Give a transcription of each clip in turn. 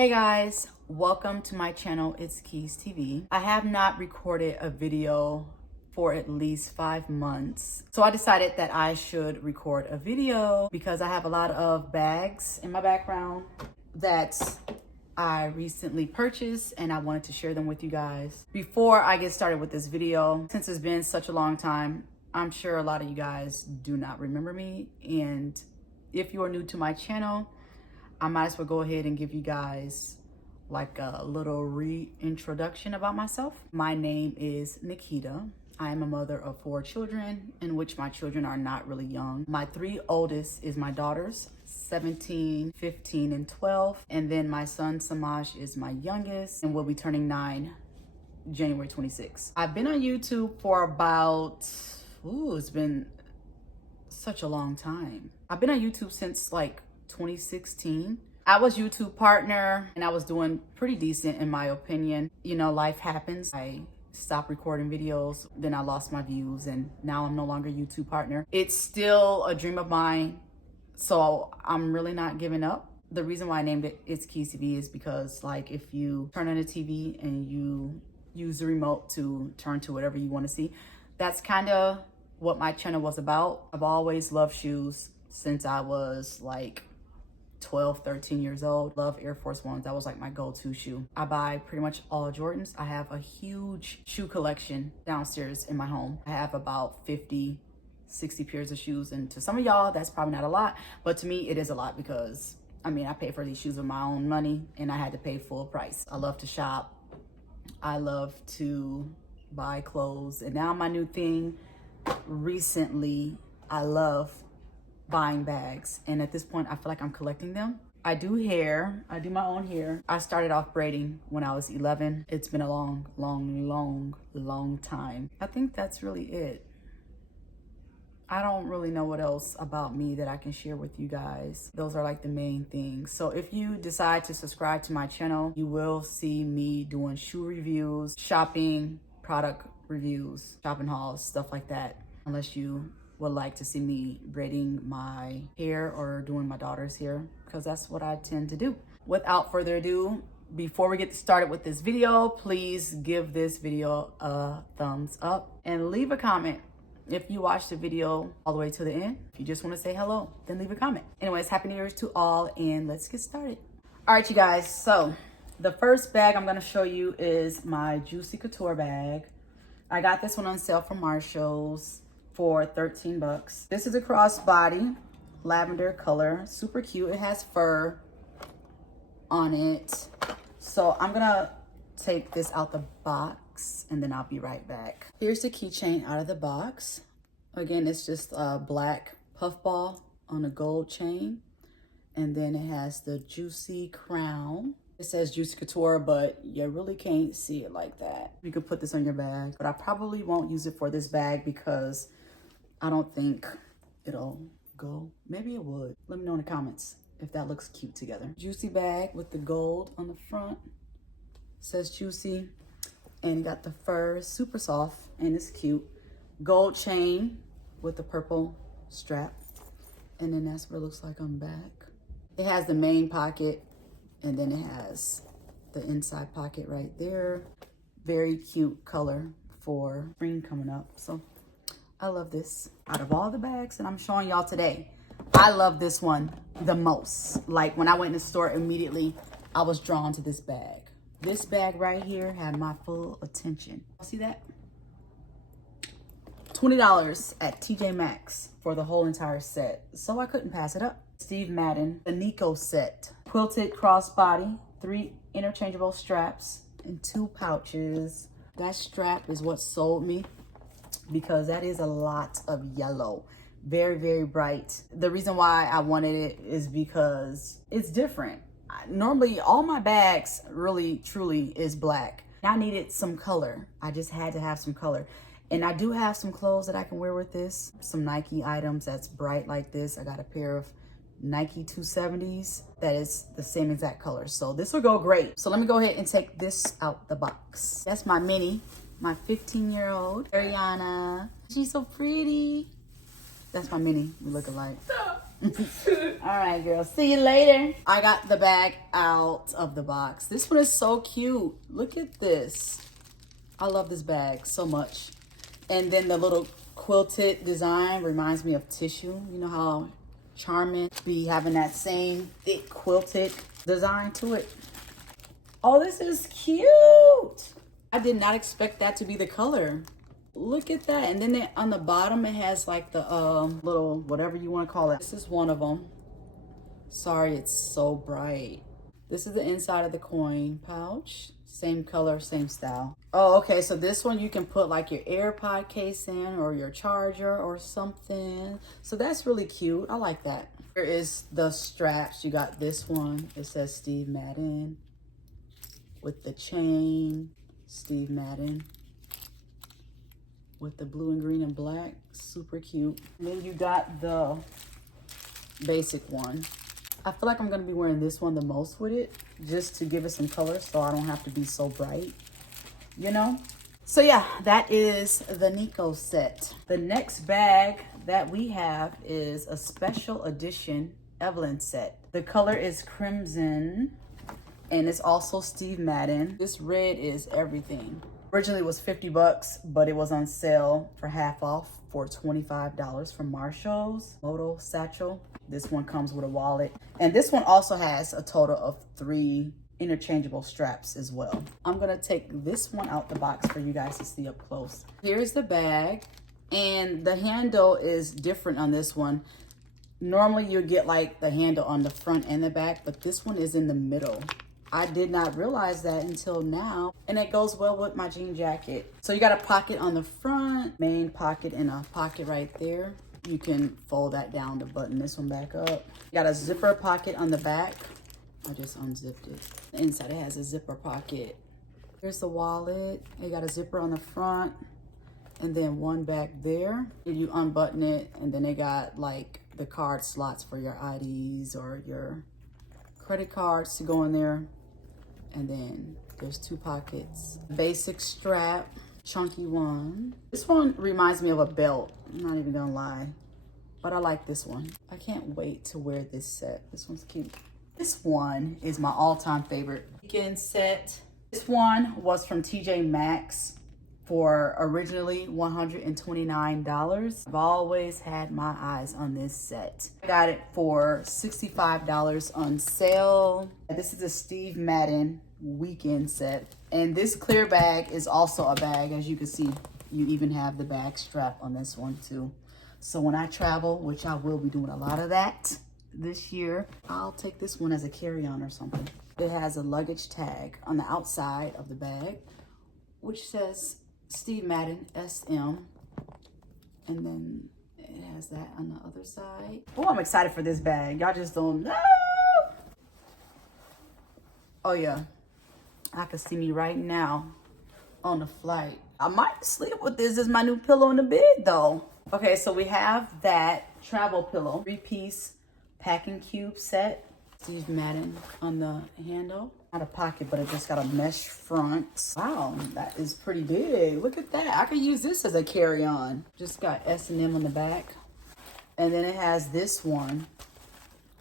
Hey guys, welcome to my channel. It's Keys TV. I have not recorded a video for at least 5 months. So I decided that I should record a video because I have a lot of bags in my background that I recently purchased and I wanted to share them with you guys. Before I get started with this video, since it's been such a long time, I'm sure a lot of you guys do not remember me. And if you are new to my channel, I might as well go ahead and give you guys like a little reintroduction about myself. My name is Nikita. I am a mother of 4 children, in which my children are not really young. My 3 oldest is my daughters, 17, 15, and 12. And then my son Samaj is my youngest and will be turning 9 January 26. I've been on YouTube for about, it's been such a long time. I've been on YouTube since like 2016. I was YouTube partner and I was doing pretty decent in my opinion. You know, life happens. I stopped recording videos, then I lost my views and now I'm no longer YouTube partner. It's still a dream of mine, so I'm really not giving up. The reason why I named it It's Keys TV is because like if you turn on the TV and you use the remote to turn to whatever you want to see, that's kind of what my channel was about. I've always loved shoes since I was like 12, 13 years old. Love Air Force Ones. That was like my go-to shoe. I buy pretty much all Jordans. I have a huge shoe collection downstairs in my home. I have about 50, 60 pairs of shoes. And to some of y'all, that's probably not a lot, but to me, it is a lot because I mean, I pay for these shoes with my own money and I had to pay full price. I love to shop. I love to buy clothes. And now my new thing recently, I love buying bags, and at this point I feel like I'm collecting them. I do hair. I do my own hair. I started off braiding when I was 11. It's been a long time. I think that's really it. I don't really know what else about me that I can share with you guys. Those are like the main things. So if you decide to subscribe to my channel, you will see me doing shoe reviews, shopping, product reviews, shopping hauls, stuff like that, unless you would like to see me braiding my hair or doing my daughter's hair, because that's what I tend to do. Without further ado, before we get started with this video, please give this video a thumbs up and leave a comment if you watched the video all the way to the end. If you just want to say hello, then leave a comment. Anyways, happy New Year's to all, and let's get started. All right, you guys, so the first bag I'm gonna show you is my Juicy Couture bag. I got this one on sale from Marshall's for 13 bucks. This is a crossbody, lavender color, super cute. It has fur on it. So I'm gonna take this out the box and then I'll be right back. Here's the keychain out of the box. Again, it's just a black puffball on a gold chain. And then it has the Juicy crown. It says Juicy Couture, but you really can't see it like that. You could put this on your bag, but I probably won't use it for this bag because I don't think it'll go. Maybe it would. Let me know in the comments if that looks cute together. Juicy bag with the gold on the front. It says Juicy, and you got the fur, super soft, and it's cute. Gold chain with the purple strap, and then that's what it looks like on the back. It has the main pocket, and then it has the inside pocket right there. Very cute color for spring coming up. So I love this. Out of all the bags that I'm showing y'all today, I love this one the most. Like when I went in the store immediately, I was drawn to this bag. This bag right here had my full attention. See that? $20 at TJ Maxx for the whole entire set. So I couldn't pass it up. Steve Madden, the Nico set. Quilted crossbody, 3 interchangeable straps, and 2 pouches. That strap is what sold me, because that is a lot of yellow. Very, very bright. The reason why I wanted it is because it's different. Normally, all my bags really, truly is black. I needed some color. I just had to have some color. And I do have some clothes that I can wear with this. Some Nike items that's bright like this. I got a pair of Nike 270s that is the same exact color. So this will go great. So let me go ahead and take this out the box. That's my mini. My 15-year-old, Ariana. She's so pretty. That's my mini. We look alike. All right, girl. See you later. I got the bag out of the box. This one is so cute. Look at this. I love this bag so much. And then the little quilted design reminds me of tissue. You know how Charmin be having that same thick quilted design to it. Oh, this is cute. I did not expect that to be the color. Look at that. And then on the bottom, it has like the little, whatever you want to call it. This is one of them. Sorry, it's so bright. This is the inside of the coin pouch. Same color, same style. Oh, okay. So this one you can put like your AirPod case in or your charger or something. So that's really cute. I like that. Here is the straps. You got this one. It says Steve Madden with the chain. Steve Madden with the blue and green and black. Super cute. And then you got the basic one. I feel like I'm going to be wearing this one the most with it, just to give it some color so I don't have to be so bright, you know? So yeah, that is the Nico set. The next bag that we have is a special edition Evelyn set. The color is crimson, and it's also Steve Madden. This red is everything. Originally it was 50 bucks, but it was on sale for half off for $25 from Marshall's. Moto satchel. This one comes with a wallet. And this one also has a total of 3 interchangeable straps as well. I'm gonna take this one out the box for you guys to see up close. Here's the bag, and the handle is different on this one. Normally you'll get like the handle on the front and the back, but this one is in the middle. I did not realize that until now, and it goes well with my jean jacket. So you got a pocket on the front, main pocket, and a pocket right there. You can fold that down to button this one back up. You got a zipper pocket on the back. I just unzipped it. The inside, it has a zipper pocket. Here's the wallet. You got a zipper on the front, and then one back there. And you unbutton it, and then they got like the card slots for your IDs or your credit cards to go in there. And then there's 2 pockets. Basic strap, chunky one. This one reminds me of a belt. I'm not even gonna lie, but I like this one. I can't wait to wear this set. This one's cute. This one is my all-time favorite weekend set. This one was from TJ Maxx for originally $129. I've always had my eyes on this set. I got it for $65 on sale. This is a Steve Madden weekend set. And this clear bag is also a bag. As you can see, you even have the bag strap on this one too. So when I travel, which I will be doing a lot of that this year, I'll take this one as a carry-on or something. It has a luggage tag on the outside of the bag, which says Steve Madden SM, and then it has that on the other side. Oh, I'm excited for this bag. Y'all just don't know. Oh yeah, I can see me right now on the flight. I might sleep with this as my new pillow in the bed though. Okay, so we have that travel pillow, 3-piece packing cube set. Steve Madden on the handle. Not a pocket, but it just got a mesh front. Wow, that is pretty big. Look at that. I could use this as a carry-on. Just got S&M on the back. And then it has this one,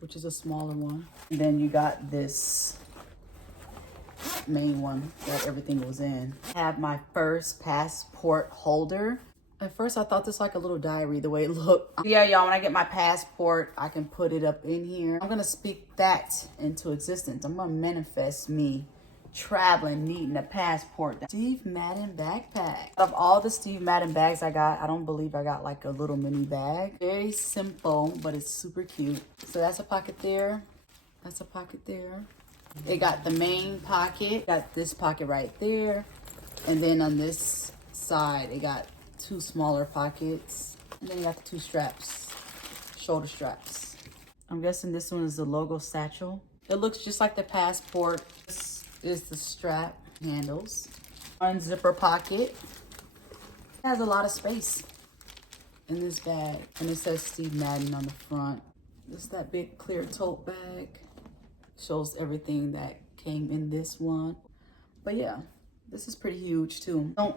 which is a smaller one. And then you got this main one that everything was in. I have my first passport holder. At first I thought this was like a little diary the way it looked. Yeah, y'all, when I get my passport, I can put it up in here. I'm gonna speak that into existence. I'm gonna manifest me traveling, needing a passport. Steve Madden backpack. Of all the Steve Madden bags I got, I don't believe I got like a little mini bag. Very simple, but it's super cute. So that's a pocket there. That's a pocket there. It got the main pocket, got this pocket right there. And then on this side, it got 2 smaller pockets, and then you got the 2 straps, shoulder straps. I'm guessing this one is the logo satchel. It looks just like the passport. This is the strap handles. One zipper pocket. It has a lot of space in this bag, and it says Steve Madden on the front. This is that big clear tote bag. Shows everything that came in this one. But yeah, this is pretty huge too. Don't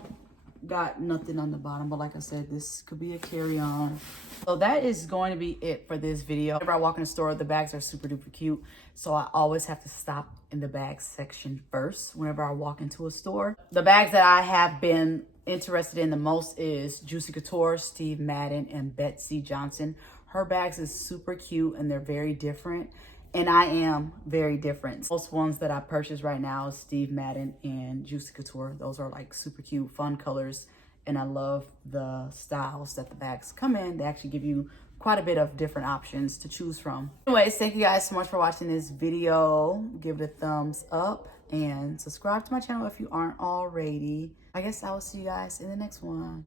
got nothing on the bottom, but like I said, this could be a carry-on. So that is going to be it for this video. Whenever I walk in the store, the bags are super duper cute, so I always have to stop in the bag section first whenever I walk into a store. The bags that I have been interested in the most is Juicy Couture, Steve Madden, and Betsy Johnson. Her bags is super cute and they're very different. And I am very different. Most ones that I purchased right now is Steve Madden and Juicy Couture. Those are like super cute, fun colors. And I love the styles that the bags come in. They actually give you quite a bit of different options to choose from. Anyways, thank you guys so much for watching this video. Give it a thumbs up and subscribe to my channel if you aren't already. I guess I will see you guys in the next one.